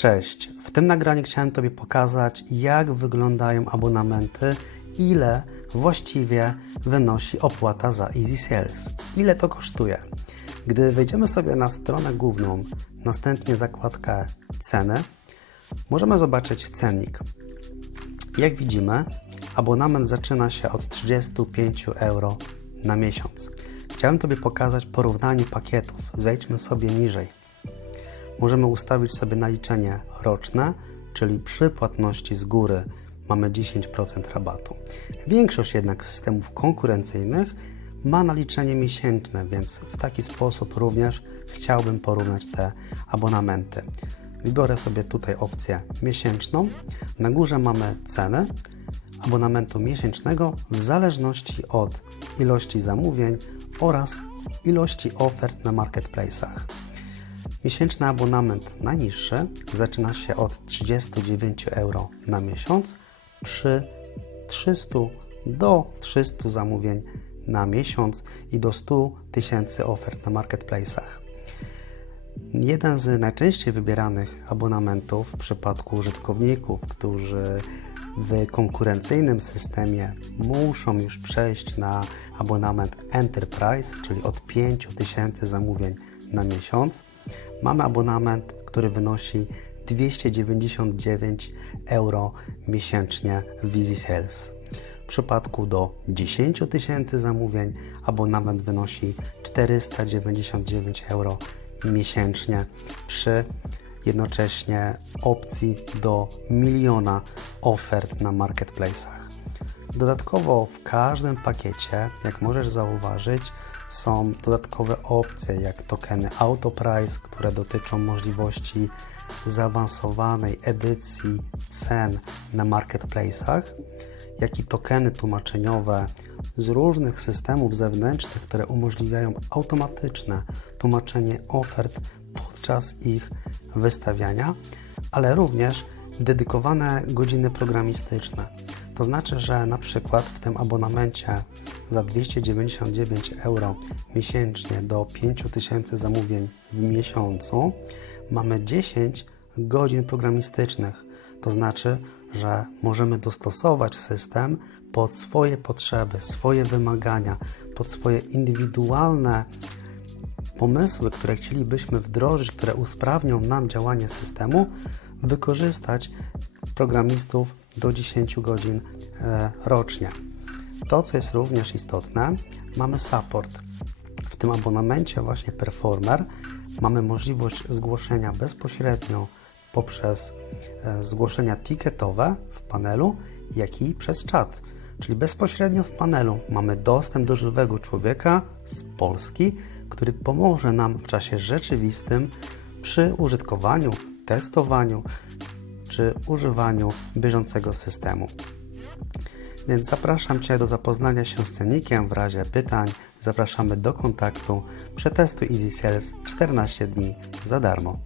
Cześć. W tym nagraniu chciałem Tobie pokazać, jak wyglądają abonamenty, ile właściwie wynosi opłata za Easy Sales. Ile to kosztuje? Gdy wejdziemy sobie na stronę główną, następnie zakładkę ceny, możemy zobaczyć cennik. Jak widzimy, abonament zaczyna się od 35 euro na miesiąc. Chciałem Tobie pokazać porównanie pakietów. Zejdźmy sobie niżej. Możemy ustawić sobie naliczenie roczne, czyli przy płatności z góry mamy 10% rabatu. Większość jednak systemów konkurencyjnych ma naliczenie miesięczne, więc w taki sposób również chciałbym porównać te abonamenty. Wybiorę sobie tutaj opcję miesięczną. Na górze mamy cenę abonamentu miesięcznego w zależności od ilości zamówień oraz ilości ofert na marketplace'ach. Miesięczny abonament najniższy zaczyna się od 39 euro na miesiąc przy 300 do 300 zamówień na miesiąc i do 100 tysięcy ofert na marketplace'ach. Jeden z najczęściej wybieranych abonamentów w przypadku użytkowników, którzy w konkurencyjnym systemie muszą już przejść na abonament Enterprise, czyli od 5000 zamówień na miesiąc, mamy abonament, który wynosi 299 euro miesięcznie w Easy Sales. W przypadku do 10 tysięcy zamówień abonament wynosi 499 euro miesięcznie przy jednocześnie opcji do miliona ofert na marketplace'ach. Dodatkowo w każdym pakiecie, jak możesz zauważyć, są dodatkowe opcje jak tokeny Autoprice, które dotyczą możliwości zaawansowanej edycji cen na marketplace'ach, jak i tokeny tłumaczeniowe z różnych systemów zewnętrznych, które umożliwiają automatyczne tłumaczenie ofert podczas ich wystawiania, ale również dedykowane godziny programistyczne. To znaczy, że na przykład w tym abonamencie za 299 euro miesięcznie do 5000 zamówień w miesiącu mamy 10 godzin programistycznych. To znaczy, że możemy dostosować system pod swoje potrzeby, swoje wymagania, pod swoje indywidualne pomysły, które chcielibyśmy wdrożyć, które usprawnią nam działanie systemu, wykorzystać programistów do 10 godzin e, rocznie. To, co jest również istotne, mamy support. W tym abonamencie właśnie Performer mamy możliwość zgłoszenia bezpośrednio poprzez e, zgłoszenia ticketowe w panelu, jak i przez czat. Czyli bezpośrednio w panelu mamy dostęp do żywego człowieka z Polski, który pomoże nam w czasie rzeczywistym przy użytkowaniu, testowaniu czy używaniu bieżącego systemu. Więc zapraszam Cię do zapoznania się z cennikiem. W razie pytań zapraszamy do kontaktu. Przetestuj Easy Sales 14 dni za darmo.